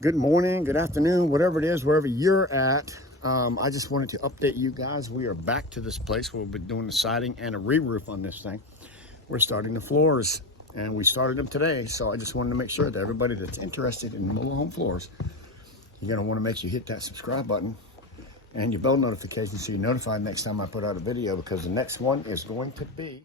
Good morning, good afternoon, whatever it is, wherever you're at. I just wanted to update you guys. We are back to this place where we've been doing the siding and a re-roof on this thing. We're starting the floors, and we started them today. So I just wanted to make sure that everybody that's interested in mobile home floors, you're gonna wanna make sure you hit that subscribe button and your bell notification so you're notified next time I put out a video, because the next one is going to be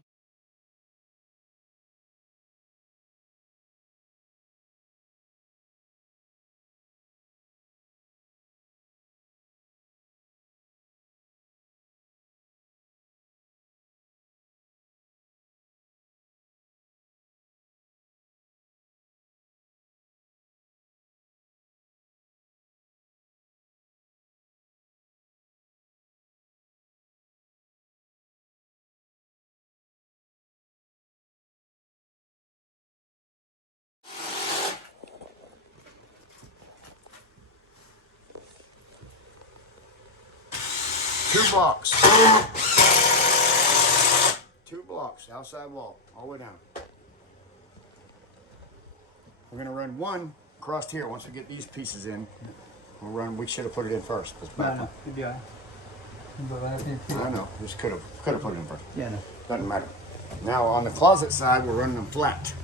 two blocks, outside wall, all the way down. We're gonna run one across here. Once we get these pieces in, we'll run. We should have put it in first. No, I know. Just could have put it in first. Yeah, no. Doesn't matter. Now on the closet side, we're running them flat,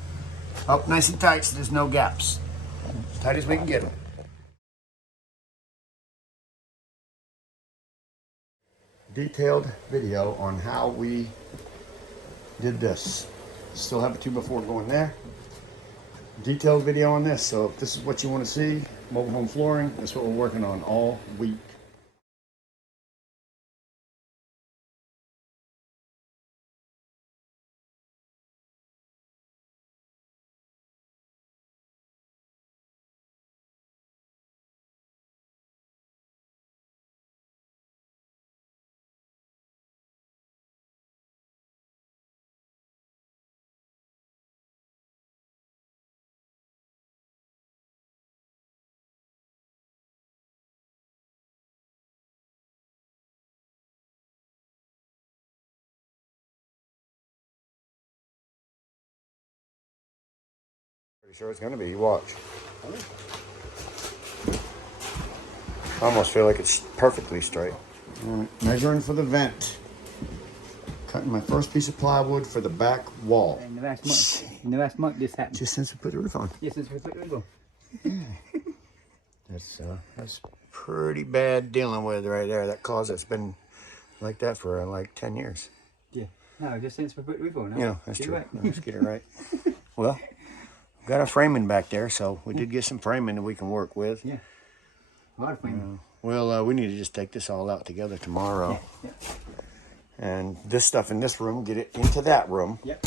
up nice and tight, so there's no gaps. As tight as we can get them. Detailed video on how we did this. Still have a 2x4 going there. Detailed video on this. So if this is what you want to see, mobile home flooring, that's what we're working on all week. Pretty sure it's gonna be. Watch. I almost feel like it's perfectly straight. Measuring for the vent. Cutting my first piece of plywood for the back wall. In the last month this happened. Just since we put the roof on. Yes, since we put the roof on. That's pretty bad dealing with right there. That closet's been like that for like 10 years. Yeah. No, just since we put the roof on. Yeah, that's true. Right. Let's get it right. Well, we've got a framing back there, so we did get some framing that we can work with. Yeah. A lot of framing. Well, we need to just take this all out together tomorrow. Yeah. And this stuff in this room, get it into that room. Yep.